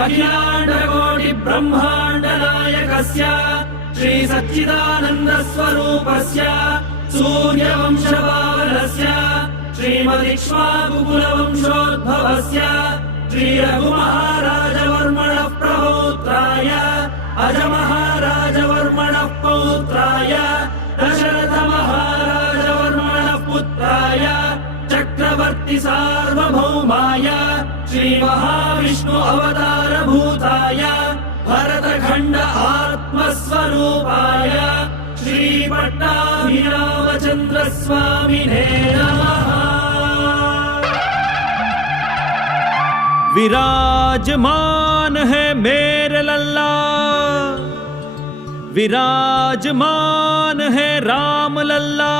अखिलाण्डकोटि ब्रह्माण्ड नायकस्य श्री सच्चिदानन्द स्वरूपस्य सूर्यवंशपावनस्य श्रीमदिक्ष्वाकुकुलवंशोद्भवस्य श्री रघुमहाराजवर्मणः प्रपौत्राय अजमहाराजवर्मणः पौत्राय दशरथमहाराजवर्मणः पुत्राय चक्रवर्ति सार्वभौमाय श्री महाविष्णु अवतारभूताय भरतखण्ड आत्मस्वरूपाय श्री पट्टाभिरामचन्द्र स्वामिने नमः। विराजमान है मेरे लल्ला, विराजमान है राम लल्ला।